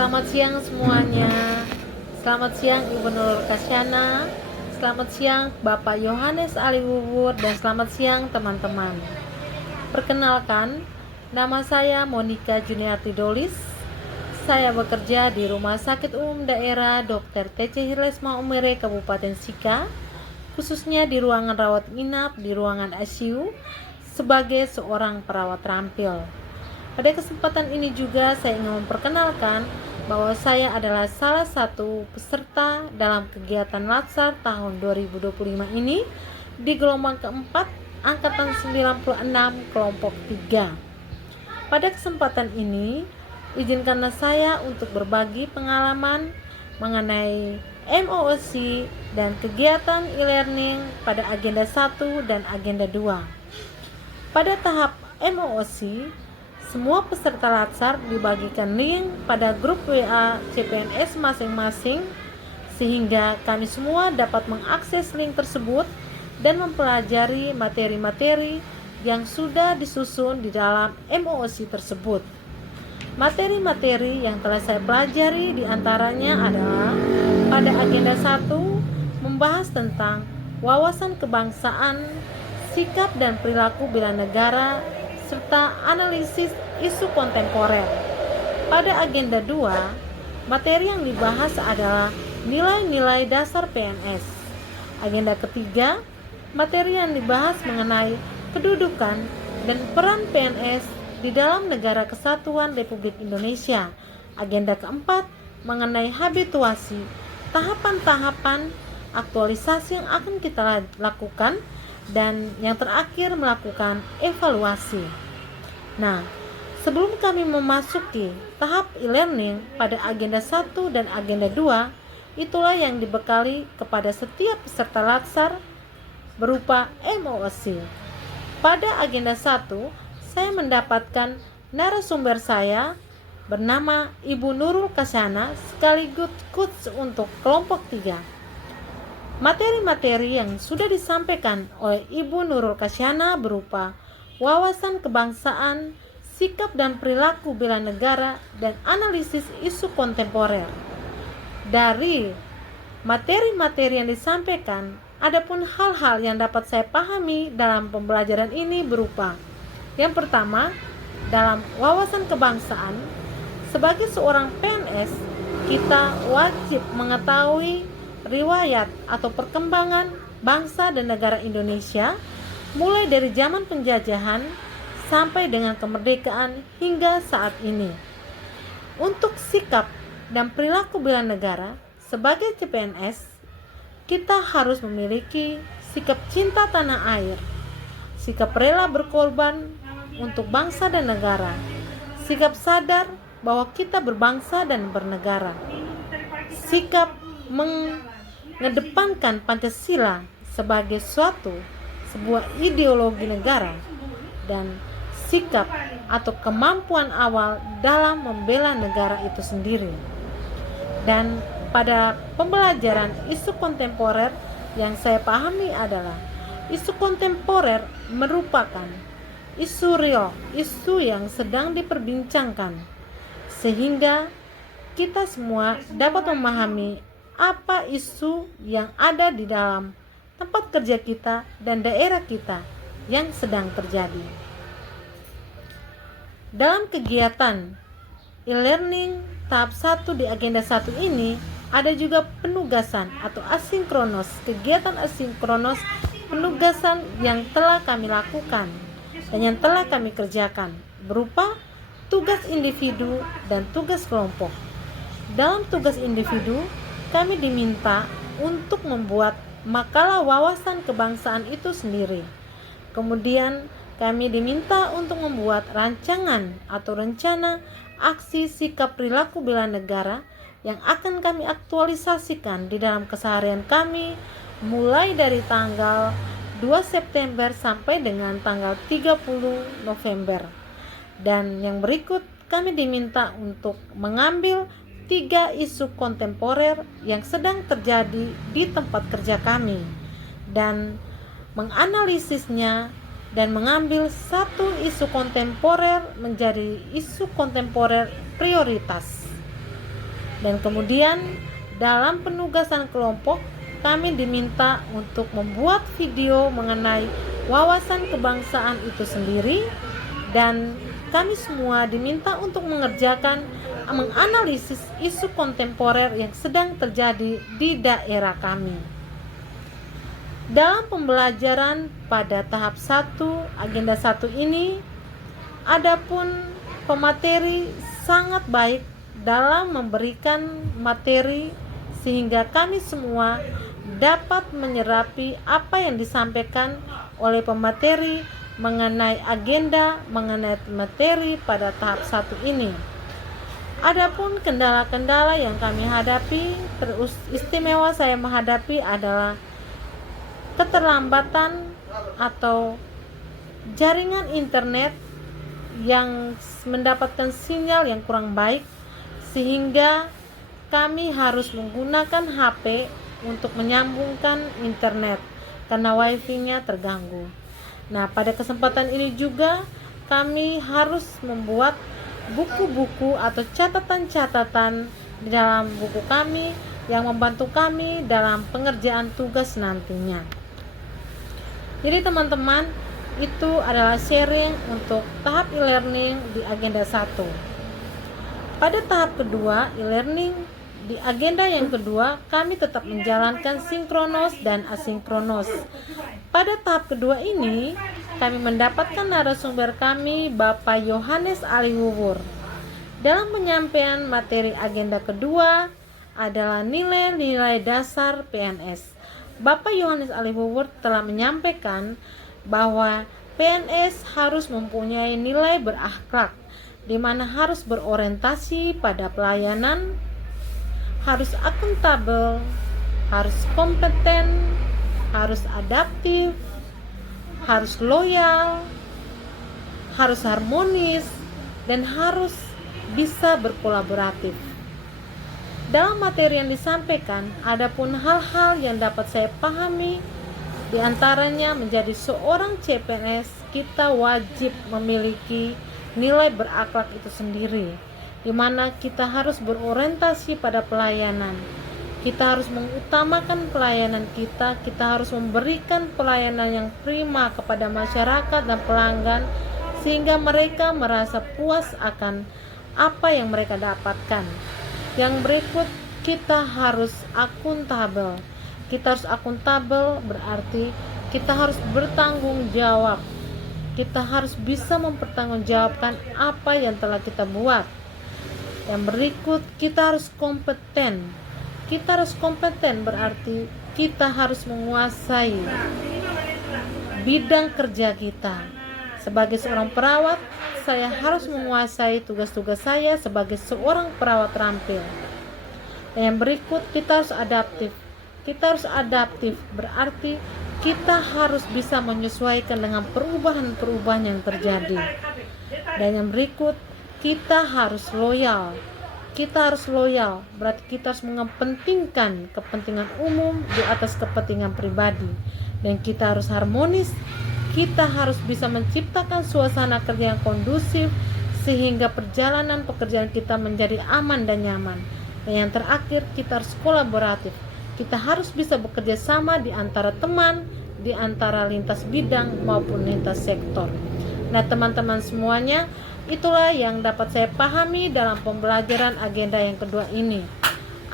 Selamat siang semuanya. Selamat siang Ibu Nurul Kasyana. Selamat siang Bapak Yohanes Aliwuwur dan selamat siang teman-teman. Perkenalkan, nama saya Monica Juniarti Dolis. Saya bekerja di Rumah Sakit Umum Daerah Dr. T.C. Hirlesma Umere Kabupaten Sika, khususnya di ruangan rawat inap di ruangan ICU sebagai seorang perawat terampil. Pada kesempatan ini juga saya ingin memperkenalkan bahwa saya adalah salah satu peserta dalam kegiatan Latsar tahun 2025 ini di gelombang keempat angkatan 96 kelompok 3. Pada kesempatan ini, izinkanlah saya untuk berbagi pengalaman mengenai MOOC dan kegiatan e-learning pada agenda 1 dan agenda 2. Pada tahap MOOC, semua peserta Latsar dibagikan link pada grup WA CPNS masing-masing sehingga kami semua dapat mengakses link tersebut dan mempelajari materi-materi yang sudah disusun di dalam MOOC tersebut. Materi-materi yang telah saya pelajari diantaranya adalah pada agenda 1 membahas tentang wawasan kebangsaan, sikap dan perilaku bela negara, serta analisis isu kontemporer. Pada agenda 2, materi yang dibahas adalah nilai-nilai dasar PNS. Agenda ketiga, materi yang dibahas mengenai kedudukan dan peran PNS di dalam Negara Kesatuan Republik Indonesia. Agenda keempat, mengenai habituasi, tahapan-tahapan aktualisasi yang akan kita lakukan, dan yang terakhir melakukan evaluasi. Nah, sebelum kami memasuki tahap e-learning pada agenda 1 dan agenda 2, itulah yang dibekali kepada setiap peserta Latsar berupa MOOC. Pada agenda 1, saya mendapatkan narasumber saya bernama Ibu Nurul Kasyana sekaligus coach untuk kelompok 3. Materi-materi yang sudah disampaikan oleh Ibu Nurul Kasyana berupa wawasan kebangsaan, sikap dan perilaku bela negara, dan analisis isu kontemporer. Dari materi-materi yang disampaikan, adapun hal-hal yang dapat saya pahami dalam pembelajaran ini berupa: yang pertama, dalam wawasan kebangsaan, sebagai seorang PNS, kita wajib mengetahui riwayat atau perkembangan bangsa dan negara Indonesia mulai dari zaman penjajahan sampai dengan kemerdekaan hingga saat ini. Untuk sikap dan perilaku bela negara sebagai CPNS, kita harus memiliki sikap cinta tanah air, sikap rela berkorban untuk bangsa dan negara, sikap sadar bahwa kita berbangsa dan bernegara, sikap mengedepankan Pancasila sebagai sebuah ideologi negara, dan sikap atau kemampuan awal dalam membela negara itu sendiri. Dan pada pembelajaran isu kontemporer yang saya pahami adalah isu kontemporer merupakan isu real, isu yang sedang diperbincangkan, sehingga kita semua dapat memahami apa isu yang ada di dalam tempat kerja kita dan daerah kita yang sedang terjadi. Dalam kegiatan e-learning tahap 1 di agenda 1 ini ada juga penugasan atau asinkronos, kegiatan asinkronos, penugasan yang telah kami lakukan dan yang telah kami kerjakan berupa tugas individu dan tugas kelompok. Dalam tugas individu, kami diminta untuk membuat makalah wawasan kebangsaan itu sendiri. Kemudian kami diminta untuk membuat rancangan atau rencana aksi sikap perilaku bela negara yang akan kami aktualisasikan di dalam keseharian kami mulai dari tanggal 2 September sampai dengan tanggal 30 November. Dan yang berikut, kami diminta untuk mengambil 3 isu kontemporer yang sedang terjadi di tempat kerja kami dan menganalisisnya dan mengambil satu isu kontemporer menjadi isu kontemporer prioritas. Dan kemudian dalam penugasan kelompok, kami diminta untuk membuat video mengenai wawasan kebangsaan itu sendiri, dan kami semua diminta untuk menganalisis isu kontemporer yang sedang terjadi di daerah kami. Dalam pembelajaran pada tahap 1, agenda 1 ini, adapun pemateri sangat baik dalam memberikan materi sehingga kami semua dapat menyerapi apa yang disampaikan oleh pemateri mengenai agenda, mengenai materi pada tahap 1 ini. Adapun kendala-kendala yang kami hadapi, istimewa saya menghadapi adalah keterlambatan atau jaringan internet yang mendapatkan sinyal yang kurang baik, sehingga kami harus menggunakan HP untuk menyambungkan internet karena wifi-nya terganggu. Nah, pada kesempatan ini juga kami harus membuat buku-buku atau catatan-catatan di dalam buku kami yang membantu kami dalam pengerjaan tugas nantinya. Jadi teman-teman, itu adalah sharing untuk tahap e-learning di agenda 1. Pada tahap kedua, e-learning di agenda yang kedua, kami tetap menjalankan sinkronos dan asinkronos. Pada tahap kedua ini, kami mendapatkan narasumber kami, Bapak Yohanes Aliwuwur. Dalam penyampaian materi agenda kedua adalah nilai-nilai dasar PNS. Bapak Yohanes Aliwuwur telah menyampaikan bahwa PNS harus mempunyai nilai berakhlak, di mana harus berorientasi pada pelayanan, harus akuntabel, harus kompeten, harus adaptif, harus loyal, harus harmonis, dan harus bisa berkolaboratif. Dalam materi yang disampaikan, adapun hal-hal yang dapat saya pahami, di antaranya menjadi seorang CPNS, kita wajib memiliki nilai berakhlak itu sendiri, di mana kita harus berorientasi pada pelayanan. Kita harus mengutamakan pelayanan kita harus memberikan pelayanan yang prima kepada masyarakat dan pelanggan, sehingga mereka merasa puas akan apa yang mereka dapatkan. Yang berikut, kita harus akuntabel. Kita harus akuntabel berarti kita harus bertanggung jawab. Kita harus bisa mempertanggungjawabkan apa yang telah kita buat. Yang berikut, kita harus kompeten. Kita harus kompeten berarti kita harus menguasai bidang kerja kita. Sebagai seorang perawat, saya harus menguasai tugas-tugas saya sebagai seorang perawat terampil. Dan yang berikut, kita harus adaptif. Kita harus adaptif berarti kita harus bisa menyesuaikan dengan perubahan-perubahan yang terjadi. Dan yang berikut, kita harus loyal. Kita harus loyal berarti kita harus mengepentingkan kepentingan umum di atas kepentingan pribadi. Dan kita harus harmonis. Kita harus bisa menciptakan suasana kerja yang kondusif sehingga perjalanan pekerjaan kita menjadi aman dan nyaman. Dan yang terakhir, kita harus kolaboratif. Kita harus bisa bekerja sama di antara teman, di antara lintas bidang maupun lintas sektor. Nah, teman-teman semuanya, itulah yang dapat saya pahami dalam pembelajaran agenda yang kedua ini.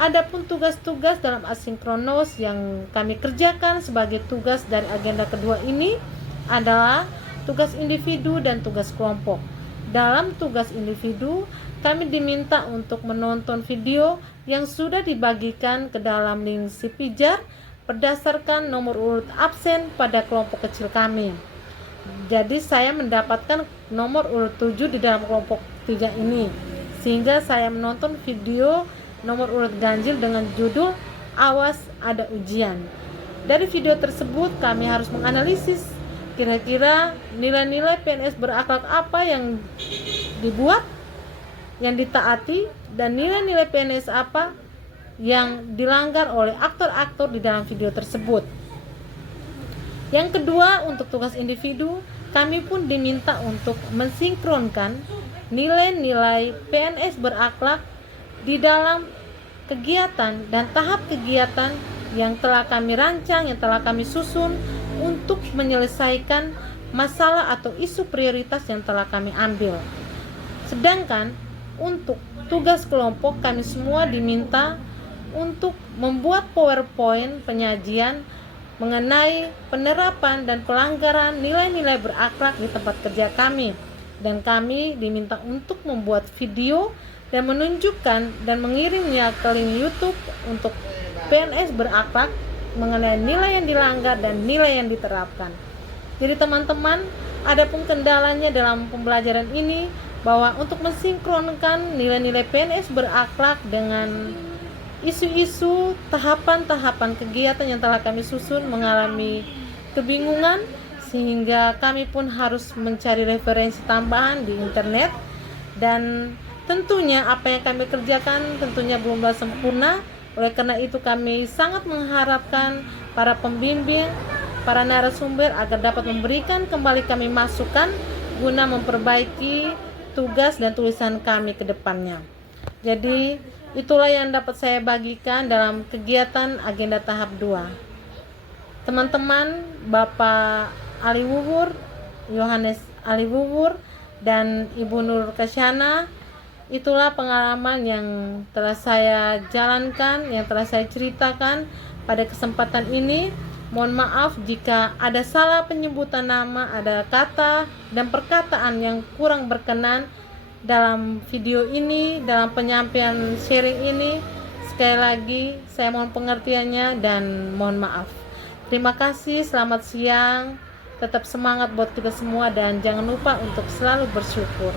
Adapun tugas-tugas dalam asinkronos yang kami kerjakan sebagai tugas dari agenda kedua ini adalah tugas individu dan tugas kelompok. Dalam tugas individu, kami diminta untuk menonton video yang sudah dibagikan ke dalam link si pijar berdasarkan nomor urut absen pada kelompok kecil kami. Jadi saya mendapatkan nomor urut 7 di dalam kelompok 3 ini, sehingga saya menonton video nomor urut ganjil dengan judul Awas Ada Ujian. Dari video tersebut kami harus menganalisis kira-kira nilai-nilai PNS berakhlak apa yang dibuat, yang ditaati, dan nilai-nilai PNS apa yang dilanggar oleh aktor-aktor di dalam video tersebut. Yang kedua, untuk tugas individu, kami pun diminta untuk mensinkronkan nilai-nilai PNS berakhlak di dalam kegiatan dan tahap kegiatan yang telah kami rancang, yang telah kami susun untuk menyelesaikan masalah atau isu prioritas yang telah kami ambil. Sedangkan untuk tugas kelompok, kami semua diminta untuk membuat PowerPoint penyajian mengenai penerapan dan pelanggaran nilai-nilai berakhlak di tempat kerja kami. Dan kami diminta untuk membuat video dan menunjukkan dan mengirimnya ke link YouTube untuk PNS berakhlak mengenai nilai yang dilanggar dan nilai yang diterapkan. Jadi teman-teman, adapun kendalanya dalam pembelajaran ini bahwa untuk mensinkronkan nilai-nilai PNS berakhlak dengan isu-isu tahapan-tahapan kegiatan yang telah kami susun mengalami kebingungan, sehingga kami pun harus mencari referensi tambahan di internet. Dan tentunya apa yang kami kerjakan tentunya belumlah sempurna. Oleh karena itu kami sangat mengharapkan para pembimbing, para narasumber agar dapat memberikan kembali kami masukan guna memperbaiki tugas dan tulisan kami ke depannya. Jadi itulah yang dapat saya bagikan dalam kegiatan agenda tahap 2. Teman-teman, Bapak Ali Wuwur, Yohanes Ali Wuwur, dan Ibu Nur Kasyana, itulah pengalaman yang telah saya jalankan, yang telah saya ceritakan pada kesempatan ini. Mohon maaf jika ada salah penyebutan nama, ada kata dan perkataan yang kurang berkenan dalam video ini, dalam penyampaian sharing ini. Sekali lagi saya mohon pengertiannya dan mohon maaf. Terima kasih, selamat siang. Tetap semangat buat kita semua dan jangan lupa untuk selalu bersyukur.